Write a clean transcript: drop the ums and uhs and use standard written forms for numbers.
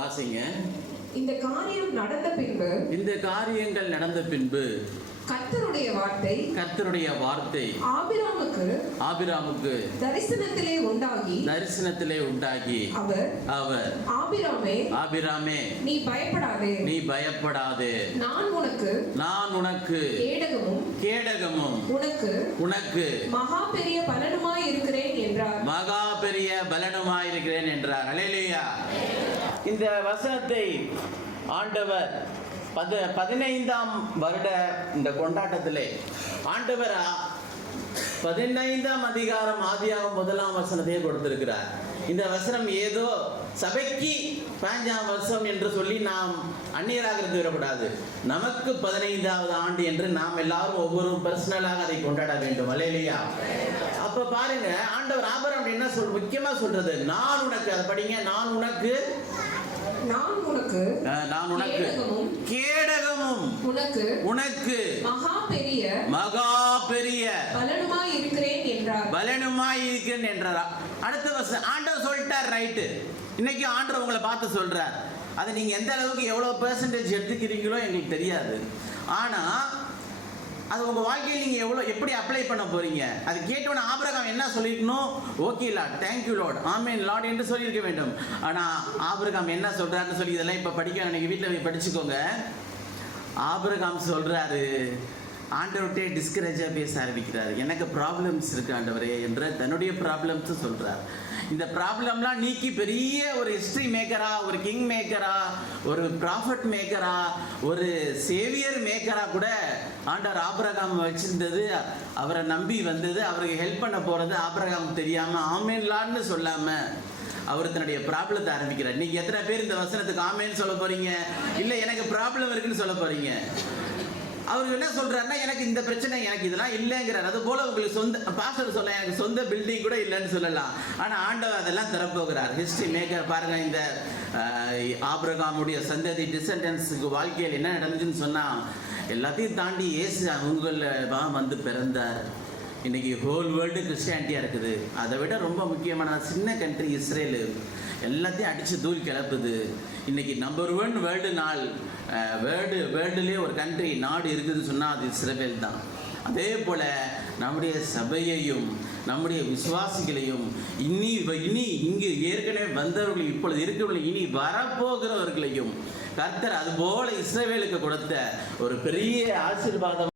வாசிங்க. இந்த காரியம் நடந்த பின்பு, இந்த காரியங்கள் நடந்த பின்பு கர்த்தருடைய வார்த்தை ஆபிராமுக்கு தரிசனத்திலே உண்டாகி அவர் ஆபிராமே நீ பயப்படாதே நான் உனக்கு கேடகமும் உனக்கு மகா பெரிய பலனுமாய் இருக்கிறேன் என்றார். அல்லேலூயா. இந்த வசனத்தை ஆண்டவர் 15ஆம் வருட இந்த கொண்டாட்டத்திலே ஆண்டவர் 15ஆம் அதிகாரம் ஆதியாகமம் 1ஆம் வசனத்தையே கொடுத்திருக்கிறார். இந்த வசனம் ஏதோ சபைக்கு 15ஆம் வருஷம் என்று சொல்லி நாம் அந்நியராக இருந்து விடக்கூடாது. நமக்கு 15வது ஆண்டு என்று நாம் எல்லாரும் ஒவ்வொரு பர்சனலாக அதை கொண்டாட வேண்டும். அல்லேலூயா. அப்ப பாருங்க, ஆண்டவர் ஆபிரகாம் என்ன முக்கியமா சொல்றது, நான் உனக்கு, அதை படிங்க, நான் உனக்கு கேடகமும் உனக்கு மகா பெரிய பலனுமாய் இருக்கிறேன் என்றார். அடுத்த வருஷம் ஆண்டவர் சொல்லிட்டார். ரைட்டு. இன்னைக்கு ஆண்டவர் உங்களை பார்த்து சொல்றார். அதை நீங்க எந்த அளவுக்கு எவ்வளவு பெர்சன்டேஜ் எடுத்துக்கிறீங்களோ எங்களுக்கு தெரியாது. ஆனா அது உங்க வாழ்க்கையில் நீங்க எப்படி அப்ளை பண்ண போறீங்க? அது கேட்டவன ஆபிரகாம் என்ன சொல்லிருக்கணும்? Okay lord, thank you lord, amen lord என்று சொல்லியிருக்க வேண்டும். ஆனா ஆபிரகாம் என்ன சொல்றாருன்னு சொல்லி இதெல்லாம் இப்ப படிக்க நீங்க வீட்டில் போய் படிச்சுக்கோங்க. ஆபிரகாம் சொல்றாரு, ஆண்டவர்கிட்டே டிஸ்கரேஜா பேச ஆரம்பிக்கிறார். எனக்கு ப்ராப்ளம்ஸ் இருக்கு ஆண்டவரே என்ற தன்னுடைய ப்ராப்ளம்ஸ் சொல்றார். இந்த ப்ராப்ளம்லாம் நீக்கி பெரிய ஒரு ஹிஸ்டரி மேக்கரா, ஒரு கிங் மேக்கரா, ஒரு ப்ராஃபட் மேக்கரா, ஒரு சேவியர் மேக்கரா கூட ஆண்டவர் ஆபிரகாம் வச்சிருந்தது. அவரை நம்பி வந்தது, அவருக்கு ஹெல்ப் பண்ண போறது ஆபிரகாம் தெரியாம ஆமென் லார்ட்னு சொல்லாம அவர் தன்னுடைய ப்ராப்ளத்தை ஆரம்பிக்கிறார். நீங்க எத்தனை பேர் இந்த வசனத்துக்கு ஆமென் சொல்ல போறீங்க? இல்ல எனக்கு ப்ராப்ளம் இருக்குன்னு சொல்ல போறீங்க? அவர் என்ன சொல்றாருன்னா, எனக்கு இந்த பிரச்சனை, எனக்கு இதெல்லாம் இல்லைங்கிறார். அது போல உங்களுக்கு சொந்த பாஸ்டர் சொல்ல, எனக்கு சொந்த பில்டிங் கூட இல்லைன்னு சொல்லலாம். ஆனா ஆண்டவர் அதெல்லாம் தரப்போகிறார். ஹிஸ்டரி மேக்கர் பாருங்க. இந்த ஆபிரகாமுடைய சந்ததி டிசெண்டன்ஸுக்கு வாழ்க்கையில் என்ன நடந்துச்சுன்னு சொன்னா, எல்லாத்தையும் தாண்டி இயேசு அவங்கள வந்து பிறந்தார். இன்னைக்கு ஹோல் வேர்ல்டு கிறிஸ்டியானிட்டியா இருக்குது. அதை விட ரொம்ப முக்கியமான சின்ன கண்ட்ரி இஸ்ரேல் எல்லாத்தையும் அடிச்சு தூள் கிளப்புது. இன்னைக்கு நம்பர் 1 வேர்ல்டு நாள், வேர்ல்டுலேயே ஒரு கண்ட்ரி நாடு இருக்குதுன்னு சொன்னால் அது இஸ்ரேல் தான். அதே போல நம்முடைய சபையையும் நம்முடைய விசுவாசிகளையும் இனி இங்கு ஏற்கனவே வந்தவர்கள், இப்பொழுது இருக்கிறவர்கள், இனி வரப்போகிறவர்களையும் கர்த்தர் அதுபோல இஸ்ரவேலுக்கு கொடுத்த ஒரு பெரிய ஆசீர்வாதம்